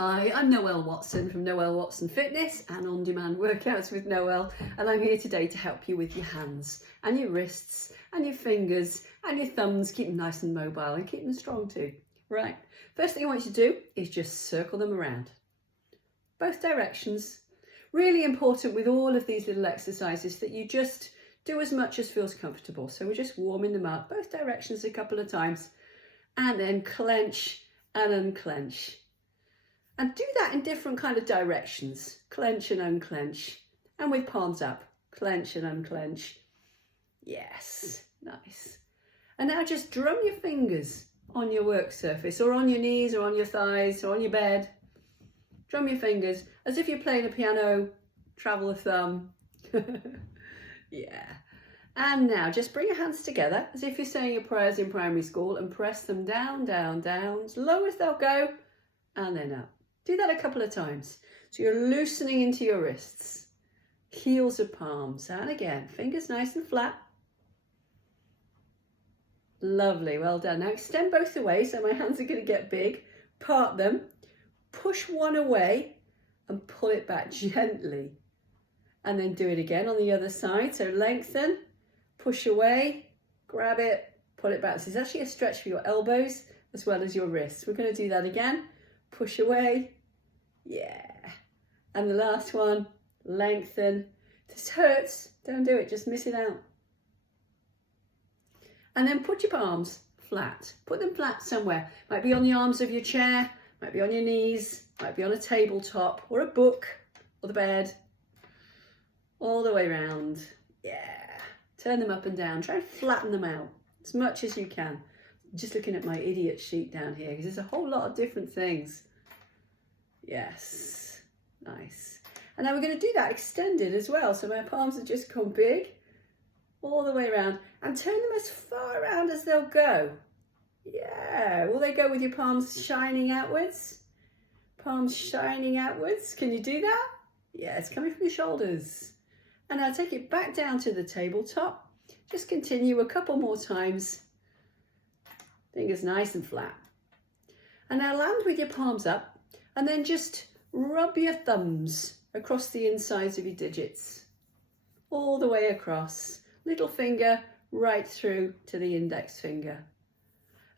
Hi, I'm Noelle Watson from Noelle Watson Fitness and On Demand Workouts with Noelle, and I'm here today to help you with your hands and your wrists and your fingers and your thumbs. Keep them nice and mobile and keep them strong too. Right, first thing I want you to do is just circle them around. Both directions. Really important with all of these little exercises that you just do as much as feels comfortable. So we're just warming them up, both directions a couple of times, and then clench and unclench. And do that in different kind of directions. Clench and unclench. And with palms up. Clench and unclench. Yes, nice. And now just drum your fingers on your work surface, or on your knees, or on your thighs, or on your bed. Drum your fingers as if you're playing a piano. Travel a thumb. Yeah. And now just bring your hands together as if you're saying your prayers in primary school and press them down, down, down, as low as they'll go, and then up. Do that a couple of times. So you're loosening into your wrists, heels of palms, and again, fingers nice and flat. Lovely, well done. Now extend both away, so my hands are going to get big. Part them, push one away and pull it back gently. And then do it again on the other side. So lengthen, push away, grab it, pull it back. So it's actually a stretch for your elbows as well as your wrists. We're going to do that again. Push away. Yeah. And the last one, lengthen. This hurts. Don't do it. Just miss it out. And then put your palms flat. Put them flat somewhere. Might be on the arms of your chair. Might be on your knees. Might be on a tabletop or a book or the bed. All the way around. Yeah. Turn them up and down. Try and flatten them out as much as you can. Just looking at my idiot sheet down here because there's a whole lot of different things. Yes, nice. And now we're going to do that extended as well. So my palms have just gone big all the way around and turn them as far around as they'll go. Yeah, will they go with your palms shining outwards? Palms shining outwards. Can you do that? Yeah, it's coming from your shoulders. And now take it back down to the tabletop. Just continue a couple more times. Fingers nice and flat. And now land with your palms up and then just rub your thumbs across the insides of your digits. All the way across. Little finger right through to the index finger.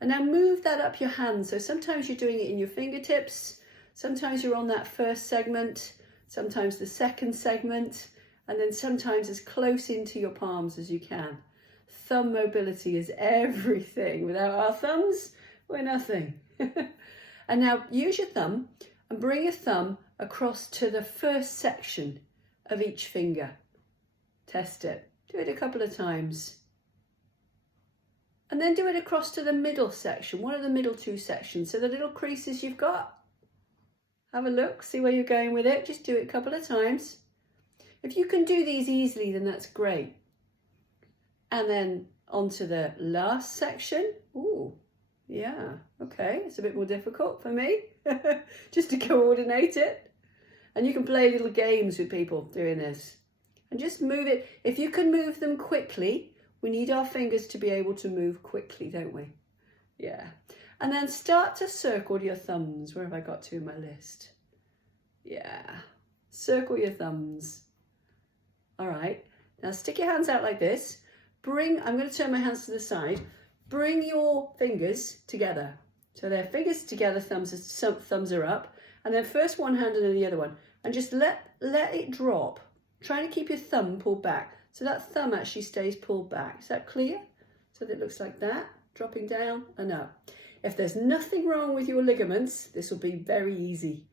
And now move that up your hand. So sometimes you're doing it in your fingertips. Sometimes you're on that first segment. Sometimes the second segment. And then sometimes as close into your palms as you can. Thumb mobility is everything. Without our thumbs, we're nothing. And now use your thumb and bring your thumb across to the first section of each finger. Test it. Do it a couple of times. And then do it across to the middle section, one of the middle two sections. So the little creases you've got. Have a look, see where you're going with it. Just do it a couple of times. If you can do these easily, then that's great. And then onto the last section. Ooh, yeah, okay. It's a bit more difficult for me, just to coordinate it. And you can play little games with people doing this. And just move it. If you can move them quickly, we need our fingers to be able to move quickly, don't we? Yeah. And then start to circle your thumbs. Where have I got to in my list? Yeah. Circle your thumbs. All right. Now stick your hands out like this. I'm going to turn my hands to the side. Bring your fingers together. So they're fingers together, thumbs are up. And then first one hand and then the other one. And just let it drop. Try to keep your thumb pulled back. So that thumb actually stays pulled back. Is that clear? So that it looks like that, dropping down and up. If there's nothing wrong with your ligaments, this will be very easy.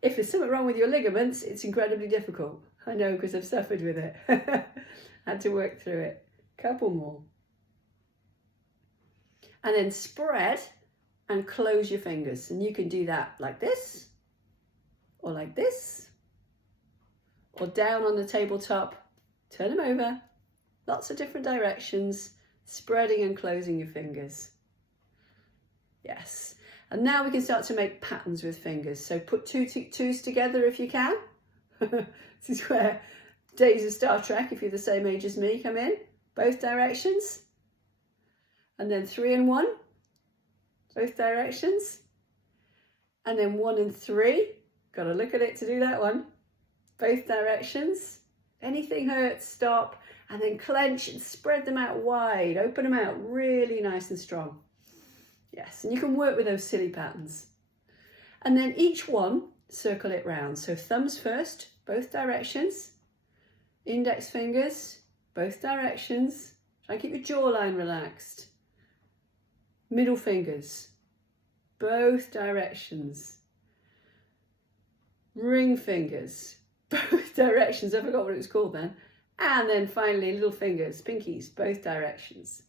If there's something wrong with your ligaments, it's incredibly difficult. I know because I've suffered with it. Had to work through it. Couple more. And then spread and close your fingers. And you can do that like this, or like this, or down on the tabletop. Turn them over. Lots of different directions, spreading and closing your fingers. Yes. And now we can start to make patterns with fingers. So put twos together if you can. This is where Days of Star Trek, if you're the same age as me, come in. Both directions. And then 3 and 1. Both directions. And then 1 and 3. Got to look at it to do that one. Both directions. Anything hurts, stop. And then clench and spread them out wide. Open them out really nice and strong. Yes, and you can work with those silly patterns. And then each one, circle it round. So thumbs first, both directions. Index fingers, both directions. Try and keep your jawline relaxed. Middle fingers, both directions. Ring fingers, both directions. I forgot what it was called then. And then finally little fingers, pinkies, both directions.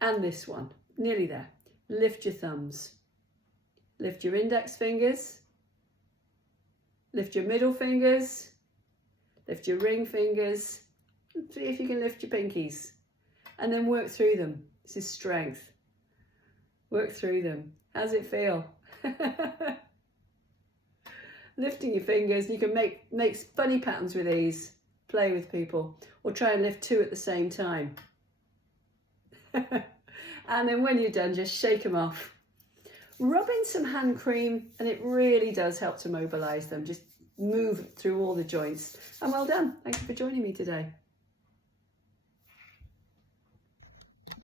And this one, nearly there. Lift your thumbs. Lift your index fingers. Lift your middle fingers. Lift your ring fingers. See if you can lift your pinkies. And then work through them. This is strength. Work through them. How's it feel? Lifting your fingers. You can make funny patterns with these. Play with people. Or try and lift 2 at the same time. And then when you're done, just shake them off. Rub in some hand cream, and it really does help to mobilise them. Just move through all the joints. And well done. Thank you for joining me today.